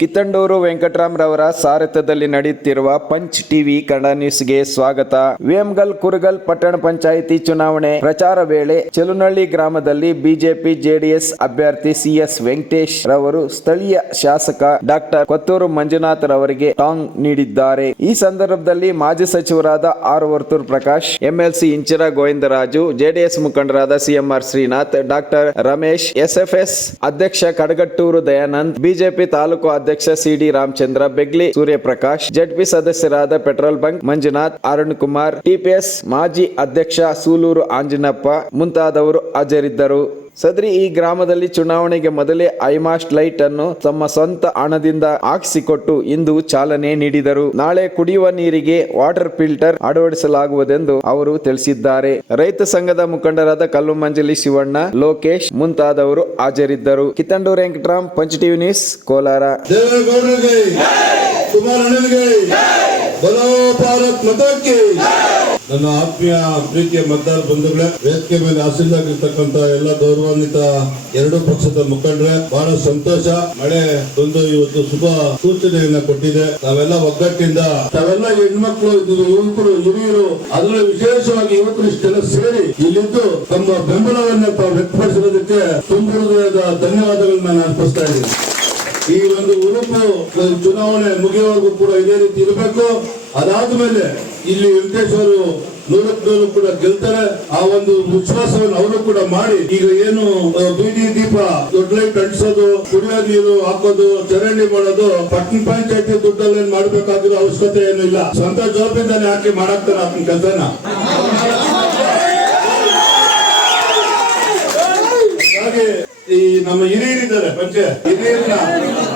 ಕಿತ್ತಂಡೂರು ವೆಂಕಟರಾಮ್ರವರ ಸಾರಥ್ಯದಲ್ಲಿ ನಡೆಯುತ್ತಿರುವ punch TV Kannada ನ್ಯೂಸ್ಗೆ ಸ್ವಾಗತ. ವೇಮ್ಗಲ್ ಕುರುಗಲ್ ಪಟ್ಟಣ ಪಂಚಾಯಿತಿ ಚುನಾವಣೆ ಪ್ರಚಾರ ವೇಳೆ ಚಲುನಳ್ಳಿ ಗ್ರಾಮದಲ್ಲಿ ಬಿಜೆಪಿ ಜೆಡಿಎಸ್ ಅಭ್ಯರ್ಥಿ ಸಿಎಸ್ ವೆಂಕಟೇಶ್ ರವರು ಸ್ಥಳೀಯ ಶಾಸಕ ಡಾಕ್ಟರ್ ಕೊತ್ತೂರು ಮಂಜುನಾಥ್ ರವರಿಗೆ ಟಾಂಗ್ ನೀಡಿದ್ದಾರೆ. ಈ ಸಂದರ್ಭದಲ್ಲಿ ಮಾಜಿ ಸಚಿವರಾದ R Varthur Prakash, MLC Inchara Govindaraju, JDS ಮುಖಂಡರಾದ CMR Srinath, doctor Ramesh, SFS ಅಧ್ಯಕ್ಷ Kadagatturu Dayanand, BJP taluk CD Ramachandra, Begli Suryaprakash, ZP ಸದಸ್ಯರಾದ petrol bunk Manjunath, Arun Kumar, TPS ಮಾಜಿ ಅಧ್ಯಕ್ಷ ಸೂಲೂರು ಆಂಜಿನಪ್ಪ ಮುಂತಾದವರು ಹಾಜರಿದ್ದರು. ಸದ್ರಿ ಈ ಗ್ರಾಮದಲ್ಲಿ ಚುನಾವಣೆಗೆ ಮೊದಲೇ ಐಮಾಸ್ಟ್ ಲೈಟ್ ಅನ್ನು ತಮ್ಮ ಸ್ವಂತ ಹಣದಿಂದ ಹಾಕಿಸಿಕೊಟ್ಟು ಇಂದು ಚಾಲನೆ ನೀಡಿದರು. ನಾಳೆ ಕುಡಿಯುವ ನೀರಿಗೆ ವಾಟರ್ ಫಿಲ್ಟರ್ ಅಳವಡಿಸಲಾಗುವುದೆಂದು ಅವರು ತಿಳಿಸಿದ್ದಾರೆ. ರೈತ ಸಂಘದ ಮುಖಂಡರಾದ ಕಲ್ಲು ಮಂಜಲಿ ಶಿವಣ್ಣ, ಲೋಕೇಶ್ ಮುಂತಾದವರು ಹಾಜರಿದ್ದರು. ಕಿತ್ತಂಡೂರು ವೆಂಕಟರಾಮ್, ಪಂಚ ಟಿವಿ ನ್ಯೂಸ್, ಕೋಲಾರ. ಮತಕ್ಕೆ ನನ್ನ ಆತ್ಮೀಯ ಪ್ರೀತಿಯ ಮತದಾರ ಬಂಧುಗಳೇ, ವೇದಿಕೆ ಮೇಲೆ ಆಸೀನಾಗಿರ್ತಕ್ಕಂತ ಎಲ್ಲ ಗೌರವಾನ್ವಿತ ಎರಡು ಪಕ್ಷದ ಮುಖಂಡರೇ, ಬಹಳ ಸಂತೋಷ. ಮಳೆ ಬಂದು ಇವತ್ತು ಶುಭ ಸೂಚನೆಯನ್ನ ಕೊಟ್ಟಿದೆ. ನಾವೆಲ್ಲ ಒಗ್ಗಟ್ಟಿಂದ, ತಾವೆಲ್ಲ ಹೆಣ್ಮಕ್ಳು ಯುವಕರು, ಹಿರಿಯರು, ಅದರಲ್ಲೂ ವಿಶೇಷವಾಗಿ ಯುವಕರು ಇಷ್ಟೆಲ್ಲ ಸೇರಿ ಇಲ್ಲಿದ್ದು ತಮ್ಮ ಬೆಂಬಲವನ್ನ ತಾವು ವ್ಯಕ್ತಪಡಿಸಿರೋದಕ್ಕೆ ತುಂಬ ಧನ್ಯವಾದಗಳನ್ನ ನಾನು ಅರ್ಪಿಸ್ತಾ ಇದ್ದೀನಿ. ಈ ಒಂದು ಉರುಪು ಚುನಾವಣೆ ಮುಗಿಯುವವರೆಗೂ ಕೂಡ ಇದೇ ರೀತಿ ಇರಬೇಕು. ಅದಾದ್ಮೇಲೆ ಇಲ್ಲಿ ವೆಂಕಟೇಶ್ವರು ನೂರಕ್ಕೆ ನೂರು ಕೂಡ ಗೆಲ್ತಾರೆ. ಆ ಒಂದು ವಿಶ್ವಾಸವನ್ನು ಅವರು ಕೂಡ ಮಾಡಿ, ಈಗ ಏನು ಬೀದಿ ದೀಪ ದೊಡ್ಡ ಲೈಟ್ ಅಂಟಿಸೋದು, ಕುಡಿಯೋ ನೀರು ಹಾಕೋದು, ಚರಂಡಿ ಮಾಡೋದು, ಪಟ್ಟಣ ಪಂಚಾಯತಿ ದುಡ್ಡಲ್ಲಿ ಮಾಡ್ಬೇಕಾಗಿರೋ ಅವಶ್ಯಕತೆ ಏನು ಇಲ್ಲ. ಸ್ವಂತ ಜವಾಬ್ದಾರಿ ಹಾಕಿ ಮಾಡಾಕ್ತಾರೆ ಆತನ ಕೆಲಸನ. ಹಾಗೆ ಈ ನಮ್ಮ ಹಿರಿಯರಿದ್ದಾರೆ ಪಂಚೆ. ಹಿರಿಯರನ್ನ,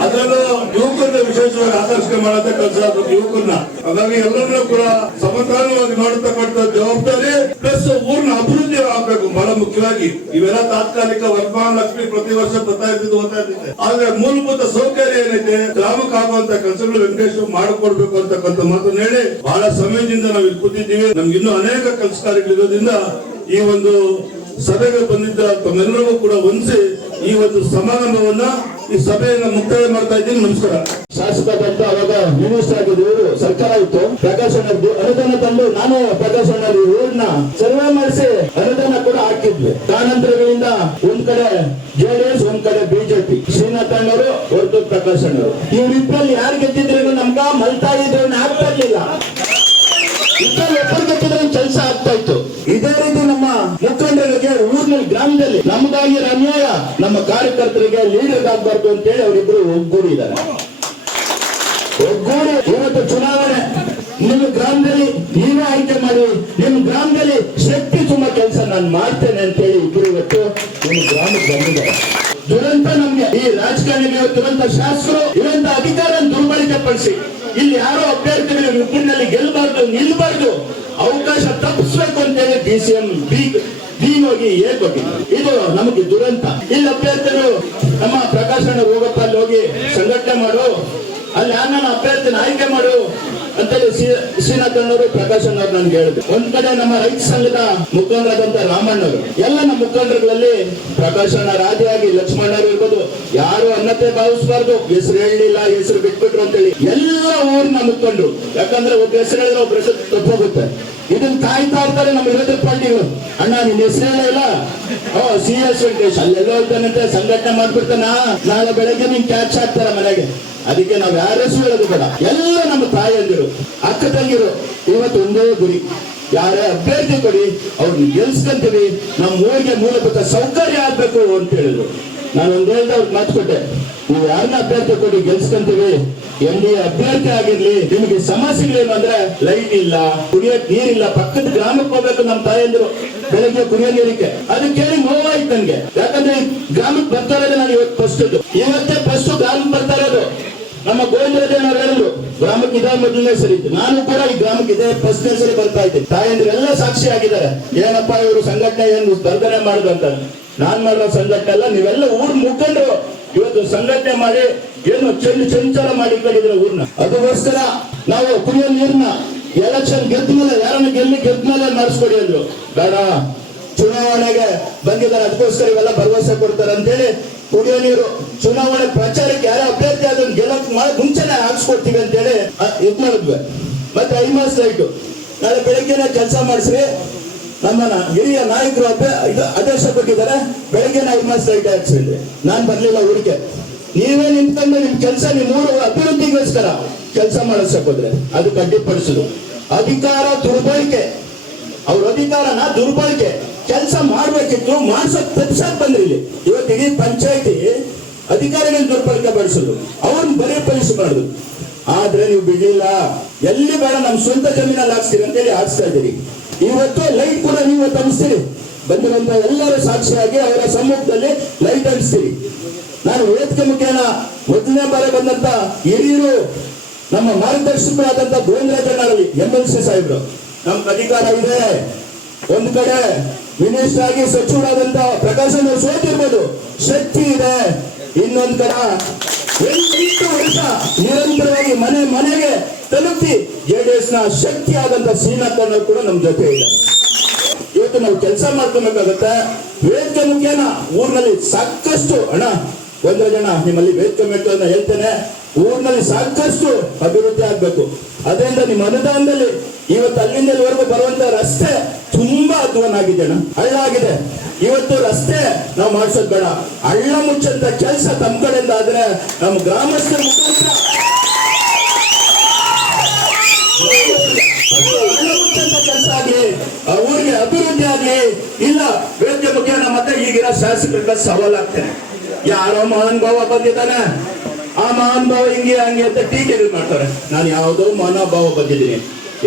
ಅದರಲ್ಲೂ ಯುವಕರನ್ನ ವಿಶೇಷವಾಗಿ ಆಕರ್ಷಣೆ ಮಾಡದ ಕೆಲಸ ಯುವಕರನ್ನ. ಹಾಗಾಗಿ ಎಲ್ಲರನ್ನೂ ಕೂಡ ಸಮಕಾಲವಾಗಿ ಮಾಡತಕ್ಕಂಥ ಜವಾಬ್ದಾರಿ, ಪ್ಲಸ್ ಊರಿನ ಅಭಿವೃದ್ಧಿ ಆಗ್ಬೇಕು, ಬಹಳ ಮುಖ್ಯವಾಗಿ. ಇವೆಲ್ಲ ತಾತ್ಕಾಲಿಕ ವರ್ಮಾನ ಲಕ್ಷ್ಮಿ ಪ್ರತಿ ವರ್ಷ ಬರ್ತಾ ಇದ್ದಿದ್ದು ಅಂತ ಇರ್ತಿದೆ ಆದ್ರೆ ಮೂಲಭೂತ ಸೌಕರ್ಯ ಏನೈತೆ? ಗ್ರಾಮಕ್ಕೆ ಆಗುವಂತ ಕೆಲಸಗಳು ವೆಂಕಟೇಶ್ ಮಾಡಿಕೊಡ್ಬೇಕು ಅಂತಕ್ಕಂಥ ಮಾತನ್ನ ಹೇಳಿ, ಬಹಳ ಸಮಯದಿಂದ ನಾವು ಇಲ್ಲಿ ಕೂತಿದ್ದೀವಿ. ನಮ್ಗೆ ಇನ್ನೂ ಅನೇಕ ಕೆಲಸ ಕಾರ್ಯಗಳಿರೋದ್ರಿಂದ ಈ ಒಂದು ಸಭೆಗೆ ಬಂದಿದ್ದ ತಮ್ಮೆಲ್ಲರಿಗೂ ಕೂಡ ವಂದಿಸಿ ಈ ಒಂದು ಸಮಾರಂಭವನ್ನ ಈ ಸಭೆಯನ್ನ ಮುಕ್ತಾಯ ಮಾಡ್ತಾ ಇದ್ದೀನಿ. ನಮಸ್ಕಾರ. ಶಾಸಕರಂತ ಅವಾಗ ಮಿನಿಸ್ಟರ್ ಆಗಿದ್ದು ಸರ್ಕಾರ ಇತ್ತು. ಪ್ರಕಾಶ್ ಅನುದಾನ ತಂದು ನಾನು ಪ್ರಕಾಶ್ ಅಣ್ಣ ಸರ್ವೆ ಮಾಡಿಸಿ ಅನುದಾನ ಕೂಡ ಹಾಕಿದ್ವಿ. ಕಾನಂತರಗಳಿಂದ ಒಂದ್ ಕಡೆ ಜೆಡಿಎಸ್, ಒಂದ್ ಕಡೆ ಬಿಜೆಪಿ. ಶ್ರೀನಾಥ್ ಅಣ್ಣವರು, ಹೊರತು ಪ್ರಕಾಶ್ ಅಣ್ಣವರು ಇವ್ರಿಬ್ಬರಲ್ಲಿ ಯಾರು ಗೆದ್ದಿದ್ರು ನಮ್ಗ ಮಲ್ತಾ ಇದ್ರು ಆಗ್ತಾ ಇರ್ಲಿಲ್ಲ ಇಬ್ಬರು ಎಪ್ಪರು ಗೆದ್ದಿದ್ರೆ ಕೆಲಸ ಆಗ್ತಾ ಇತ್ತು ಇದೇ ರೀತಿ ನಮ್ಮ ಮುಖಂಡರಿಗೆ ಊರಿನಲ್ಲಿ ಗ್ರಾಮದಲ್ಲಿ ನಮಗಾಗಿ ಅನ್ಯಾಯ. ನಮ್ಮ ಕಾರ್ಯಕರ್ತರಿಗೆ ಲೀಡರ್ ಆಗ್ಬಾರ್ದು ಅಂತೇಳಿ ಅವರಿಬ್ರು ಒಗ್ಗೂಡಿದ್ದಾರೆ. ಒಗ್ಗೂಡಿ ಇವತ್ತು ಚುನಾವಣೆ. ನಿಮ್ಮ ಗ್ರಾಮದಲ್ಲಿ ನೀವೇ ಆಯ್ಕೆ ಮಾಡಿ. ನಿಮ್ಮ ಗ್ರಾಮದಲ್ಲಿ ಶಕ್ತಿ ತುಂಬಾ ಕೆಲಸ ನಾನು ಮಾಡ್ತೇನೆ ಅಂತ ಹೇಳಿ ಇಬ್ರು ಇವತ್ತು ನಿಮ್ಮ ಗ್ರಾಮಕ್ಕೆ ಬಂದಿದ್ದಾರೆ. ದುರಂತ ನಮ್ಗೆ. ಈ ರಾಜಕಾರಣಿಗಳು ದುರಂತ ಶಾಸಕರು ಇರುವಂತ ಅಧಿಕಾರ ದುರ್ಬಳಕೆ ಪಡಿಸಿ. ಇಲ್ಲಿ ಯಾರೋ ಅಭ್ಯರ್ಥಿಗಳು ವಿಪಿನಲ್ಲಿ ಗೆಲ್ಲಬಾರ್ದು, ನಿಲ್ಬಾರ್ದು. ಅವಕಾಶ ತಪ್ಪಿಸ್ಬೇಕು ಅಂತೇಳಿ ಡಿ ಸಿ ಎಂ ಬಿ ಹೇಳ್ಕೊಟ್ಟಿದ್ರು ಇದು ನಮಗೆ ದುರಂತ. ಇಲ್ಲಿ, ಅಭ್ಯರ್ಥಿಗಳು, ನಮ್ಮ ಪ್ರಕಾಶನ ಹೋಗಪ್ಪ ಅಲ್ಲಿ ಹೋಗಿ ಸಂಘಟನೆ ಮಾಡು. ಅಲ್ಲಿ ಯಾರನ್ನ ಅಭ್ಯರ್ಥಿನ ಆಯ್ಕೆ ಮಾಡು. ಅಂತೇಳಿ ಶ್ರೀನಾಥ್ ಅಣ್ಣವರು ಪ್ರಕಾಶ್ ಅಣ್ಣವ್ರು ನನ್ಗೆ ಹೇಳಿದ್ರು. ಒಂದ್ ಕಡೆ ನಮ್ಮ ರೈತ ಸಂಘದ ಮುಖಂಡರಾದಂತ ರಾಮಣ್ಣವರು, ಎಲ್ಲ ನಮ್ಮ ಮುಖಂಡರುಗಳಲ್ಲಿ ಪ್ರಕಾಶ್ ಅಣ್ಣ ರಾಜಿಯಾಗಿ ಲಕ್ಷ್ಮಣ್ಣರು ಇರ್ಬೋದು, ಯಾರು ಅನ್ನತೆ ಭಾವಿಸಬಾರ್ದು, ಹೆಸರು ಹೇಳಲಿಲ್ಲ, ಹೆಸರು ಬಿಟ್ಬಿಟ್ರು ಅಂತೇಳಿ ಎಲ್ಲ ಊರಿನ ಮುಖಂಡರು. ಯಾಕಂದ್ರೆ ಒಬ್ಬ ಹೆಸರು ಹೇಳಿದ್ರೆ ಒಬ್ಬ ಹೆಸರು ತಪ್ಪೋಗುತ್ತೆ. ಇದನ್ನ ಕಾಯ್ತಾ ಇರ್ತಾರೆ ನಮ್ಮ ವಿರೋಧ ಪಾರ್ಟಿಗಳು. ಅಣ್ಣ ನಿನ್ನ ಹೆಸರು ಇಲ್ಲ. ಓ, ಸಿ ಎಸ್ ವೆಂಕಟೇಶ್, ಅಲ್ಲೆಲ್ಲ ಹೋಗ್ತಾನಂತೆ ಸಂಘಟನೆ ಮಾಡ್ಬಿಡ್ತಾನ? ನಾಳೆ ಬೆಳಗ್ಗೆ ನಿನ್ ಕ್ಯಾಚ್ ಹಾಕ್ತಾರ ಮನೆಗೆ? ಅದಕ್ಕೆ ನಾವು ಯಾರ ಹೆಸರು ಹೇಳೋದು ಬೇಡ ಎಲ್ಲ ನಮ್ಮ ತಾಯಂದಿರು ಅಕ್ಕ ತಂಗಿರು ಇವತ್ತು ಒಂದೇ ಗುರಿ. ಯಾರೇ ಅಭ್ಯರ್ಥಿ ಕೊಡಿ, ಅವ್ರನ್ನ ಗೆಲ್ಸ್ಕೊಂತೀವಿ. ನಮ್ಮ ಊರಿಗೆ ಮೂಲಭೂತ ಸೌಕರ್ಯ ಆಗ್ಬೇಕು ಅಂತ ಹೇಳಿದ್ರು. ನಾನು ಒಂದೇ ಅವ್ರಿಗೆ ಮಾತು ಕೊಟ್ಟೆ. ನೀವು ಯಾರನ್ನ ಅಭ್ಯರ್ಥಿ ಕೊಡಿ, ಗೆಲ್ಸ್ಕೊಂತೀವಿ. ಡಿ ಅಭ್ಯರ್ಥಿ ಆಗಿರ್ಲಿ, ನಿಮಗೆ ಸಮಸ್ಯೆಗಳೇನು ಅಂದ್ರೆ ಲೈಟ್ ಇಲ್ಲ, ಕುಡಿಯಕ್ ನೀರಿಲ್ಲ, ಪಕ್ಕದ ಗ್ರಾಮಕ್ಕೆ ಹೋಗ್ಬೇಕು ನಮ್ಮ ತಾಯಂದಿರು ಬೆಳಗ್ಗೆ ಕುಡಿಯೋ ನೀರಿಕೆ ಅದಕ್ಕೆ ನೋವಾಯ್ತು ನನ್ಗೆ. ಯಾಕಂದ್ರೆ ಗ್ರಾಮಕ್ಕೆ ಬರ್ತಾ ಇರೋದು ನಾನು ಇವತ್ತು ಫಸ್ಟ್ ಇವತ್ತೇ ಫಸ್ಟ್ ಗ್ರಾಮಕ್ಕೆ ಬರ್ತಾ ಇರೋದು. ನಮ್ಮ ಗೋವಿಂದ ಹೇಳಿದ್ರು ಗ್ರಾಮಕ್ಕೆ ಇದೇ ಮೊದಲನೇ ಸರಿ ಇತ್ತು. ನಾನು ಕೂಡ ಈ ಗ್ರಾಮಕ್ಕೆ ಇದೇ ಫಸ್ಟ್ನೇ ಸರಿ ಬರ್ತಾ ಇದ್ದೆ. ತಾಯಂದಿರೆಲ್ಲ ಸಾಕ್ಷಿ ಆಗಿದ್ದಾರೆ. ಏನಪ್ಪ ಇವರು ಸಂಘಟನೆ ಏನು ಸ್ಪರ್ಧನೆ ಮಾಡುದು ಅಂತ. ನಾನ್ ಮಾಡೋ ಸಂಘಟನೆ ಅಲ್ಲ, ನೀವೆಲ್ಲ ಊರ್ ಮುಖಂಡರು. ಇವತ್ತು ಸಂಘಟನೆ ಮಾಡಿ ಏನು ಚೆಂಡು ಚಂಚಲ ಮಾಡಿ ಕಡಿದ್ರೆ ಊರ್ನ? ಅದಕ್ಕೋಸ್ಕರ ನಾವು ಕುಡಿಯೋ ನೀರ್ನ ಎಲೆಕ್ಷನ್ ಗೆದ್ದ ಮೇಲೆ, ಯಾರನ್ನ ಗೆಲ್ಲಿ ಗೆದ್ದ ಮೇಲೆ ಮಾಡಿಸ್ಕೊಡಿ ಅಂದ್ರು. ಬೇಡ. ಚುನಾವಣೆಗೆ ಬಂದಿದ್ದಾರೆ, ಅದಕ್ಕೋಸ್ಕರ ಇವೆಲ್ಲ ಭರವಸೆ ಕೊಡ್ತಾರೆ ಅಂತೇಳಿ ಕುಡಿಯೋ ನೀರು ಚುನಾವಣೆ ಪ್ರಚಾರಕ್ಕೆ ಇದ್ ಮಾಡಿದ್ವಿ? ಮತ್ತೆ ಮಾಸ ಲೈಟು ನಾಳೆ ಬೆಳಗ್ಗೆನೆ ಕೆಲಸ ಮಾಡಿಸ್ರಿ. ನಮ್ಮ ಹಿರಿಯ ನಾಯಕರು ಇದು ಆದೇಶ ಕೊಟ್ಟಿದ್ದಾರೆ. ಬೆಳಗ್ಗೆನೆ ಐಮಾಸ್ ಲೈಟ್ ಹಾಕ್ಸಿದ್ರಿ ನಾನ್ ಬರ್ಲಿಲ್ಲ ಊರಿಗೆ. ನೀವೇ ನಿಂತ್ಕೊಂಡು ನಿಮ್ ಕೆಲಸ ನಿಮ್ ಊರು ಅಭಿವೃದ್ಧಿಗೋಸ್ಕರ ಕೆಲಸ ಮಾಡಿಸಕ್ ಹೋದ್ರೆ ಅದು ಅಡ್ಡಿಪಡಿಸುದು ಅಧಿಕಾರ ದುರ್ಬಳಕೆ. ಅವ್ರ ಅಧಿಕಾರನ ದುರ್ಬಳಕೆ. ಕೆಲಸ ಮಾಡ್ಬೇಕಿತ್ತು, ಮಾಡ್ಸಕ್ ತಪ್ಸಕ್ ಬಂದ್ರಿ ಇಲ್ಲಿ. ಇವತ್ತು ಪಂಚಾಯತಿ ಅಧಿಕಾರಿಗಳ ದುರ್ಬಳಕೆ ಬಳಸೋದು ಅವ್ರನ್ನ ಬರೀ ಮಾಡಿದ್ರು ಆದ್ರೆ ನೀವು ಬಿಡ್ಲಿಲ್ಲ. ಎಲ್ಲಿ ಬೇಡ ನಮ್ಮ ಸ್ವಂತ ಜಮೀನಲ್ಲಿ ಹಾಕ್ಸ್ತೀರಿ ಅಂತೇಳಿ ಹಾಕ್ಸ್ತಾ ಇದ್ದೀರಿ. ಇವತ್ತು ಲೈಟ್ ಕೂಡ ನೀವು ತರಿಸ್ತೀರಿ ಬಂದಿರುವಂತ ಎಲ್ಲರ ಸಾಕ್ಷಿಯಾಗಿ ಅವರ ಸಮ್ಮುಖದಲ್ಲಿ ಲೈಟ್ ಹರಿಸ್ತೀರಿ ನಾನು ವೇದಿಕೆ ಮುಖೇನ ಮೊದಲನೇ ಬಾರಿ ಬಂದಂತ ಹಿರಿಯರು, ನಮ್ಮ ಮಾರ್ಗದರ್ಶಕರಾದಂತ ಗೋವಿಂದರಾಜಣ್ಣರಲ್ಲಿ ಎಂ ಎಲ್ ಸಿ ಸಾಹೇಬ್ರು. ನಮ್ಗೆ ಅಧಿಕಾರ ಇದೆ. ಒಂದ್ ಕಡೆ ಮಿನಿಸ್ಟರ್ ಆಗಿ ಸಚಿವರಾದಂತ ಪ್ರಕಾಶ್ ಸೋತಿರ್ಬೋದು. ಶಕ್ತಿ ಇದೆ. ಇನ್ನೊಂದ್ ಕಡೆ ಎಂಟು ವರ್ಷ ನಿರಂತರವಾಗಿ ಮನೆ ಮನೆಗೆ ತಲುಪಿ ಜೆಡಿಎಸ್ನ ಆದಂತ ಶ್ರೀನಾಥ್ ಅನ್ನೋರು ಕೂಡ ನಮ್ ಜೊತೆ ಇದೆ ಇವತ್ತು ನಾವು ಕೆಲಸ ಮಾಡ್ಕೊಬೇಕಾಗತ್ತೆ. ವೇದಿಕೆ ಮುಖ್ಯನ ಊರಿನಲ್ಲಿ ಸಾಕಷ್ಟು ಹಣ ಒಂದೇ ಜನ ನಿಮ್ಮಲ್ಲಿ ವೇದಿಕೆ ಮೆಟ್ಟುವನ್ನ ಹೇಳ್ತೇನೆ. ಊರಿನಲ್ಲಿ ಸಾಕಷ್ಟು ಅಭಿವೃದ್ಧಿ ಆಗ್ಬೇಕು. ಅದರಿಂದ ನಿಮ್ಮ ಅನುದಾನದಲ್ಲಿ ಇವತ್ತು ಅಲ್ಲಿಂದ ಇಲ್ಲಿವರೆಗೂ ಬರುವಂತ ರಸ್ತೆ ತುಂಬಾ ಅಧ್ವಾನ ಆಗಿದೆ ಅಣ್ಣ. ಹಳ್ಳ ಆಗಿದೆ ಇವತ್ತು ರಸ್ತೆ ನಾವು ಮಾಡಿಸೋದ್ ಬೇಡ. ಹಳ್ಳ ಮುಚ್ಚಂತ ಕೆಲಸ ತಮ್ಮ ಕಡೆಯಿಂದ ಆದ್ರೆ ನಮ್ಮ ಗ್ರಾಮಸ್ಥರ ಮುಖಾಂತರ. ಕೆಲಸ ಆಗ್ಲಿ ಊರಿಗೆ ಅಭಿವೃದ್ಧಿ ಆಗ್ಲಿ, ಇಲ್ಲ ವೇದಿಕೆ ನಮ್ಮ ಮತ್ತೆ ಈಗಿನ ಶಾಸಕರಿಗೆ ಸವಾಲಾಗ್ತೇನೆ ಯಾರೋ ಮಹಾನ್ ಭಾವ ಬಂದಿದ್ದಾನೆ. ಆ ಮಹಾನ್ ಭಾವ ಹಿಂಗೆ ಹಂಗೆ ಅಂತ ಟೀಕೆಗಳು ಮಾಡ್ತಾರೆ. ನಾನು ಯಾವುದೋ ಮನೋಭಾವ ಬಂದಿದ್ದೀನಿ.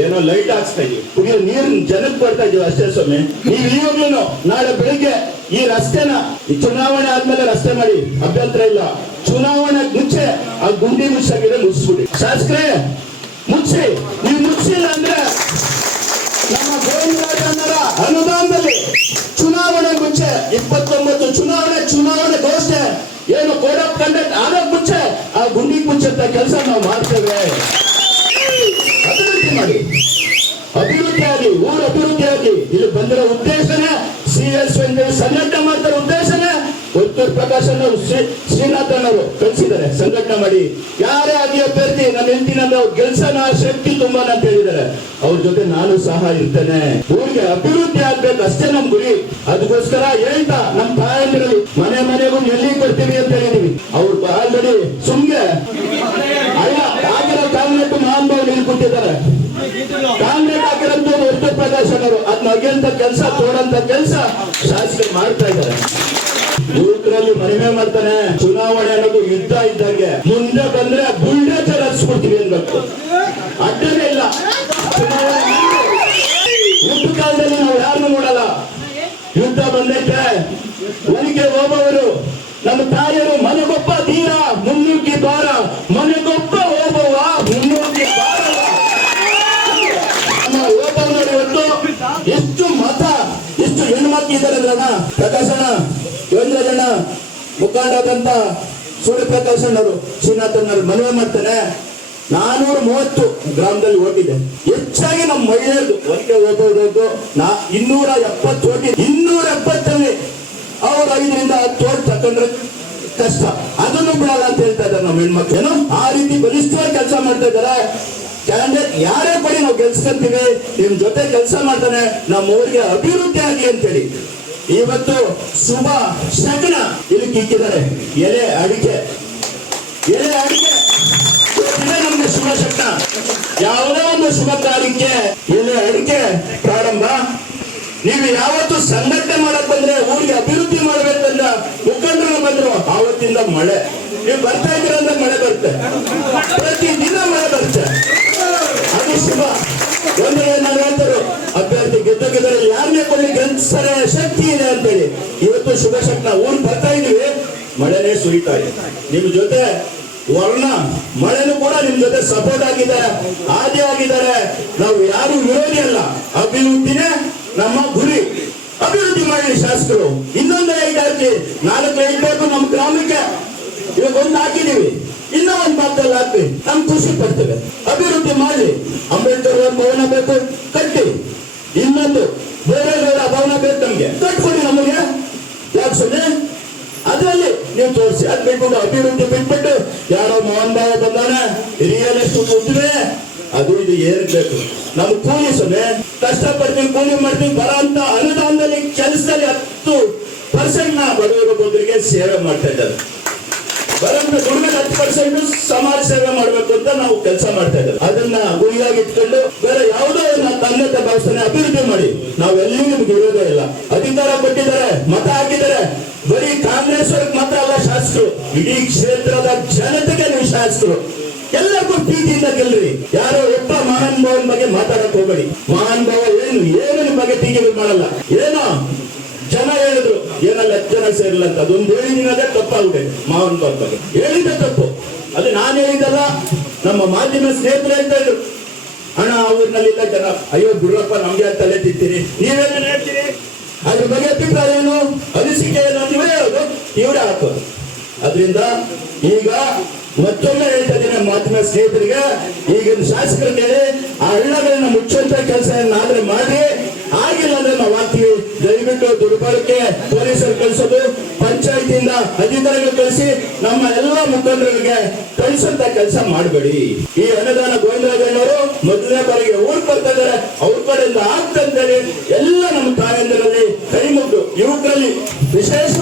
ಏನೋ ಲೈಟ್ ಹಾಕ್ಸ್ತಾ ಇದೀವಿ. ಕುಡಿಯೋ ನೀರು ಜನಕ್ಕೆ ಬರ್ತಾ ಇದೀವಿ ಅಷ್ಟೇ ಸ್ವಾಮಿ. ನೀವು ಈವಾಗ್ಲೂ ನಾಳೆ ಬೆಳಿಗ್ಗೆ ಈ ರಸ್ತೆನ, ಈ ಚುನಾವಣೆ ಆದ್ಮೇಲೆ ರಸ್ತೆ ಮಾಡಿ, ಅಭ್ಯಂತರ ಇಲ್ಲ. ಚುನಾವಣೆ ಮುಂಚೆ ಆ ಗುಂಡಿ ಮುಚ್ಚಾಗಿದೆ ಮುಚ್ಚಿಬಿಡಿ ಶಾಸಕರೇ, ಮುಚ್ಚಿ. ನೀವು ಮುಚ್ಚಿಲ್ಲ ಅಂದ್ರೆ ನಮ್ಮ ಗೋವಿಂದರ ಅನುದಾನದಲ್ಲಿ ಚುನಾವಣೆ ಮುಂಚೆ ಇಪ್ಪತ್ತೊಂಬತ್ತು ಚುನಾವಣೆ ಚುನಾವಣೆ ಘೋಷಣೆ. ಏನು ಕೋಡ್ ಆಫ್ ಕಂಡಕ್ಟ್ ಆದ ಮುಂಚೆ ಆ ಗುಂಡಿ ಮುಚ್ಚಂತ ಕೆಲಸ ನಾವು ಮಾಡ್ತೇವೆ. ಮಾಡಿ ಅಭಿವೃದ್ಧಿ ಆಗಿ ಊರು ಅಭಿವೃದ್ಧಿ ಆಗಿ ಇಲ್ಲಿ ಬಂದಿರೋ ಉದ್ದೇಶನೇ ಸಿ ಎಸ್ ಸಂಘಟನೆ ಮಾಡ್ತಾರ ಉದ್ದೇಶನೇ. ಒತ್ತೂರು ಪ್ರಕಾಶ್ ಅನ್ನೋರು ಶ್ರೀ ಶ್ರೀನಾಥ್ ಅನ್ನೋರು ಕಳಿಸಿದ್ದಾರೆ ಸಂಘಟನೆ ಮಾಡಿ. ಯಾರೇ ಆಗಿ ಅಭ್ಯರ್ಥಿ, ನಮ್ಮ ಹೆಂಡತಿನಂದು ಗೆಲ್ಸನ ಶಕ್ತಿ ತುಂಬಾನ ಅಂತ ಹೇಳಿದ್ದಾರೆ. ಅವ್ರ ಜೊತೆ ನಾನು ಸಹ ಇರ್ತೇನೆ. ಊರಿಗೆ ಅಭಿವೃದ್ಧಿ ಆಗ್ಬೇಕು ಅಷ್ಟೇ ನಮ್ ಗುರಿ. ಅದಕ್ಕೋಸ್ಕರ ಹೇಳ್ತಾ ನಮ್ ತಾಯಂದಿರಲ್ಲಿ, ಮನೆ ಮನೆಗೂ ಎಲ್ಲಿ ಕೊಡ್ತೀವಿ ಅಂತ ಹೇಳಿದೀವಿ. ಅವ್ರು ಆಲ್ರೆಡಿ ಸುಮ್ಗೆ. ಅಲ್ಲ ಆಗಿರೋ ಕಾಂಗ್ರೆಸ್ ಮಹಾನ್ ಭಾವ ಕಾಂಗ್ರೆಸ್ ಹಾಕಿರಂತ ಉತ್ತರ ಅವರು ಅದನ್ನ ಅಗೆಂತ ಕೆಲಸ, ತೋಡಂತ ಕೆಲಸ ಶಾಸಕರು ಮಾಡ್ತಾ ಇದ್ದಾರೆ. ಯುವಕರಲ್ಲಿ ಮನವಿ ಮಾಡ್ತಾನೆ, ಚುನಾವಣೆ ಅನ್ನೋದು ಯುದ್ಧ ಇದ್ದಂಗೆ. ಮುಂದೆ ಬಂದ್ರೆ ಬುಲ್ಡೇಜರ್ ಹರಿಸ್ಬಿಡ್ತೀವಿ ಅನ್ಬೇಕು. ಅಡ್ಡನೇ ಇಲ್ಲ. ಯುದ್ಧ ಕಾಲದಲ್ಲಿ ನಾವು ಯಾರನ್ನು ನೋಡಲ್ಲ. ಯುದ್ಧ ಬಂದೈತೆ. ಒಲಿಗೆ ಹೋಗೋವರು ನಮ್ಮ ತಾಯಿಯರು ಮುಖಂಡರಾದಂತ ಸೂರ್ಯ ಪ್ರಕಾಶ್ ಅಣ್ಣವರು ಶ್ರೀನಾಥಣ್ಣವರು ಮನವಿ ಮಾಡ್ತಾನೆ, ನಾನೂರ ಮೂವತ್ತು ಗ್ರಾಮದಲ್ಲಿ ಓಟಿದೆ ಹೆಚ್ಚಾಗಿ ನಮ್ಮ ಮಹಿಳೆಯರು ಒಂದೇ ಹೋಗೋದು ನಾ ಇನ್ನೂರ ಎಪ್ಪತ್ತು ಓಟಿ ಇನ್ನೂರ ಎಪ್ಪತ್ತಲ್ಲಿ ಅವ್ರ ಐದರಿಂದ ಹತ್ತು ಓಟ್ ತಕೊಂಡ್ರೆ ಕಷ್ಟ. ಅದನ್ನು ಬಿಡಲ್ಲ ಅಂತ ಹೇಳ್ತಾ ಇದ್ದಾರೆ ನಮ್ಮ ಹೆಣ್ಮಕ್ಳು. ಆ ರೀತಿ ಬಲಿಷ್ಠವಾಗಿ ಕೆಲಸ ಮಾಡ್ತಾ ಇದ್ದಾರೆ. ಕ್ಯಾಂಡಿಡೇಟ್ ಯಾರೇ ಕೊಡಿ ನಾವು ಗೆಲ್ಸ್ಕೊಂತೀವಿ, ನಿಮ್ ಜೊತೆ ಕೆಲಸ ಮಾಡ್ತಾನೆ ನಮ್ಮ ಊರಿಗೆ ಅಭಿವೃದ್ಧಿ ಆಗಿ ಅಂತೇಳಿ. ಇವತ್ತು ಶುಭ ಶಕನ ಇಲ್ಲಿ ಕಿಕ್ಕಿದ್ದಾರೆ. ಎಲೆ ಅಡಿಕೆ. ಎಲೆ ಅಡಿಕೆ. ನಮ್ಗೆ ಶುಭ ಶಕ್ನ ಯಾವುದೇ ಒಂದು ಶುಭ ಕಾರ್ಯಕ್ಕೆ ಎಲೆ ಅಡಿಕೆ ಪ್ರಾರಂಭ. ನೀವು ಯಾವತ್ತು ಸಂಘಟನೆ ಮಾಡಕ್ ಬಂದ್ರೆ, ಊರಿಗೆ ಅಭಿವೃದ್ಧಿ ಮಾಡ್ಬೇಕಂದ್ರ ಮುಖಂಡರು ಬಂದ್ರು, ಆವತ್ತಿಂದ ಮಳೆ. ನೀವು ಬರ್ತಾ ಇದ್ದೀರ ಮಳೆ ಬರುತ್ತೆ. ಪ್ರತಿ ದಿನ ಮಳೆ ಬರುತ್ತೆ. ಯಾರನ್ನೇ ಕೊಡ್ಲಿ ಗೆಲ್ಸರೆ ಶಕ್ತಿ ಇದೆ ಅಂತೇಳಿ. ಇವತ್ತು ಶುಭ ಶಕ್ನ ಊರ್ ಬರ್ತಾ ಇದೀವಿ ಮಳೆನೇ ಸುರಿತಾ ಇದೆ. ನಿಮ್ ಜೊತೆ ವರ್ಣ, ಮಳೆನೂ ಕೂಡ ನಿಮ್ ಜೊತೆ ಸಪೋರ್ಟ್ ಆಗಿದ್ದಾರೆ ಆದಿ ಆಗಿದ್ದಾರೆ. ನಾವು ಯಾರು ವಿರೋಧಿ ಅಲ್ಲ. ಅಭಿವೃದ್ಧಿನೇ ನಮ್ಮ ಗುರಿ. ಅಭಿವೃದ್ಧಿ ಮಾಡಿ ಶಾಸಕರು. ಇನ್ನೊಂದು ಲೈಟ್ ಹಾಕಿ ನಾಲ್ಕು ಲೈಟ್ ಬೇಕು ನಮ್ಮ ಗ್ರಾಮಕ್ಕೆ ಇವಾಗ ಒಂದು ಹಾಕಿದೀವಿ ಇನ್ನೂ ಒಂದು ಭಾಗದಲ್ಲಿ ಹಾಕಿ ನಮ್ ಖುಷಿ ಪಡ್ತೇವೆ. ಅಭಿವೃದ್ಧಿ ಮಾಡಿ ಅಂಬೇಡ್ಕರ್ ಭವನ ಬೇಕು, ಕಟ್ಟಿ. ಇನ್ನೊಂದು ಬೇರೆ ಭವನ ಬೇಕು ನಮ್ಗೆ. ಕಟ್ಕೊಡಿ ನಮಗೆ ಯಾಕೆ ಸುಮ್ಮನೆ ಅದರಲ್ಲಿ ನೀವು ಯಾಕೆ ಬಿಟ್ಬಿಟ್ಟು ಅಭಿವೃದ್ಧಿ ಬಿಟ್ಬಿಟ್ಟು ಯಾರೋ ಮೋಹನ್ ಭಾವ ಬಂದಾನ ರಿಯಲ್ ಎಸ್ಟೇಟ್ ಅದು ಇದು ಏನ್ ಬೇಕು ನಮ್ ಕೂಲಿ ಸೊನ್ನೆ ಕಷ್ಟಪಡ್ತೀವಿ ಕೂಲಿ ಮಾಡ್ತೀವಿ ಬರ ಅಂತ ಅನುದಾನದಲ್ಲಿ ಕೆಲಸದಲ್ಲಿ ಹತ್ತು ಪರ್ಸೆಂಟ್ ನಾ ಬಡವರ ಬದುಕಿಗೆ ಸೇವೆ ಮಾಡ್ತಾ ಇದ್ದಾರೆ. ಬರೋಂತ ದುಡಿಮೆ ಹತ್ತು ಪರ್ಸೆಂಟ್ ಸಮಾಜ ಸೇವೆ ಮಾಡ್ಬೇಕು ಅಂತ ನಾವು ಕೆಲಸ ಮಾಡ್ತಾ ಇದ್ದಾರೆ. ಅದನ್ನ ಗುರಿಯಾಗಿ ಇಟ್ಕೊಂಡು ಬೇರೆ ಯಾವುದೋ ತನ್ನತೆ ಭಾವಿಸ್ತಾನೆ, ಅಭಿವೃದ್ಧಿ ಇಡೀ ಕ್ಷೇತ್ರದ ಜನತೆಗೆ ನೀವು ಶಾಸಕರು, ಎಲ್ಲರಿಗೂ ಪ್ರೀತಿಯಿಂದ ಗೆಲ್ರಿ ಯಾರೋ ಒಬ್ಬ ಮಹಾನ್ ಬಗ್ಗೆ ಮಾತಾಡಕ್ ಹೋಗಬೇಡಿ. ಮಹಾನ್ ಭಾವ ಏನು? ಏನು ನಿಮ್ ಬಗ್ಗೆ ಟೀಕೆ ಮಾಡಲ್ಲ. ಏನೋ? ಜನ ಹೇಳಿದ್ರು, ಏನಲ್ಲ, ಜನ ಸೇರಿಲ್ಲ ಅಂತ. ಅದೊಂದು ಹೇಳಿದ್ರೆ ತಪ್ಪಾಗುತ್ತೆ ಬಾರ್ ಬಗ್ಗೆ. ಹೇಳಿದ ತಪ್ಪು. ಅದು ನಾನು ಹೇಳಿದ್ದಲ್ಲ, ನಮ್ಮ ಮಾಧ್ಯಮ ಸ್ನೇಹಿತರು ಅಂತ ಇದ್ರು. ಆ ಊರಿನಲ್ಲಿಲ್ಲ ಜನ. ಅಯ್ಯೋ ಗುರುಪ್ಪ ನಮ್ಗೆ ತಲೆ ತಿಂತೀರಿ ನೀವೇನು ಹೇಳ್ತೀರಿ? ಅದ್ರ ಬಗ್ಗೆ ಅಭಿಪ್ರಾಯ ಏನು? ಅನಿಸಿಕೆ ಏನು? ನೀವೇ ಹೇಳೋದು ಇವರೇ ಹಾಕೋದು ಅದರಿಂದ ಈಗ ಮತ್ತೊಮ್ಮೆ ಹೇಳ್ತಾ ಮಾಧ್ಯಮ ಸ್ನೇಹಿತರಿಗೆ, ಈಗಿನ ಶಾಸಕರ ಮೇಲೆ ಆ ಹಳ್ಳಗಳನ್ನ ಮುಚ್ಚುವಂತ ಕೆಲಸ ಏನಾದ್ರೆ ಮಾಡಿ, ಆಗಿಲ್ಲ ಅಂದ್ರೆ ನಾವು ಹಾಕ್ತೀವಿ. ದಯವಿಟ್ಟು ದುರ್ಬಳಕೆ ಪೊಲೀಸರು ಕಳಿಸೋದು, ಪಂಚಾಯತಿಯಿಂದ ಅಧಿಕಾರಿಗಳು ಕಳಿಸಿ, ನಮ್ಮ ಎಲ್ಲಾ ಮುಖಂಡರಿಗೆ ಕಳಿಸಂತ ಕೆಲಸ ಮಾಡಬೇಡಿ. ಈ ಅನುದಾನ ಗೋವಿಂದರಾಜನವರು ಮೊದಲನೇ ಬಾರಿಗೆ ಊರ್ ಬರ್ತಾ ಇದಾರೆ ಅವ್ರ ಕಡೆಯಿಂದ ಆಗ್ತಂತೇಳಿ ಎಲ್ಲ ನಮ್ಮ ತಾಯಂದಿರಲ್ಲಿ ಕೈ ಮುಗ್ದು ಯುವಕರಲ್ಲಿ ವಿಶೇಷವಾಗಿ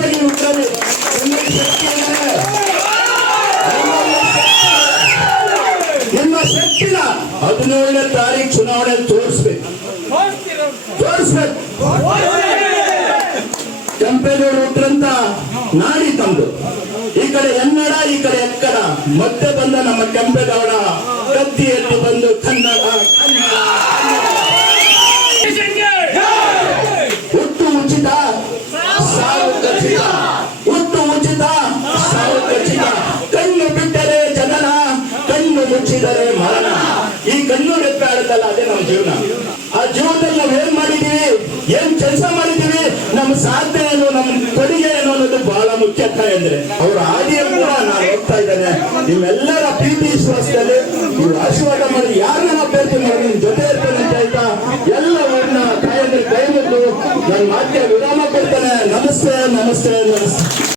ಕೆಂಪೇಗೌಡರು ಉತ್ತರಂತ ನಾಡಿ ತಂದು. ಈ ಕಡೆ ಎನ್ನಡ, ಈ ಕಡೆ ಎಕ್ಕಡ. ಮತ್ತೆ ಬಂದ ನಮ್ಮ ಕೆಂಪೇಗೌಡ ಕತ್ತಿ ಎತ್ತು ಬಂದು ಕನ್ನಡ ಕಣ್ಣು ಕಣ್ಣು ಮುಚ್ಚಿದರೆ ಮರಣ. ಈ ಕಣ್ಣು ಅದೇ ನಮ್ಮ ಜೀವನ. ಆ ಜೀವನದಲ್ಲಿ ಏನ್ ಮಾಡಿದೀವಿ ಏನ್ ಕೆಲಸ ಮಾಡಿದೀವಿ ನಮ್ಮ ಸಾಧನೆ ಏನು? ನಮ್ಮ ಕೊಡುಗೆ ಏನು ಅನ್ನೋದು ಬಹಳ ಮುಖ್ಯ ಅಂದ್ರೆ ಅವ್ರ ಆದಿಯಲ್ಲಿ ಕೂಡ ನಾನು ಹೋಗ್ತಾ ಇದ್ದೇನೆ. ನಿಮ್ಮೆಲ್ಲರ ಪ್ರೀತಿ ವಿಶ್ವಾಸದಲ್ಲಿ ನೀವು ಆಶೀರ್ವಾದ ಮಾಡಿ, ಯಾರನ್ನ ಅಭ್ಯರ್ಥಿ ಮಾಡಿ, ನಿಮ್ ಜೊತೆ ಇರ್ತೇನೆ ಅಂತ ಹೇಳ್ತಾ ಎಲ್ಲವನ್ನ ತಾಯಂದ್ರೆ ಕೈ ಮುದ್ದು ನನ್ನ ಮಾತಿಗೆ ವಿರಾಮ ಕೊಡ್ತೇನೆ. ನಮಸ್ತೆ ನಮಸ್ತೆ ನಮಸ್ತೆ.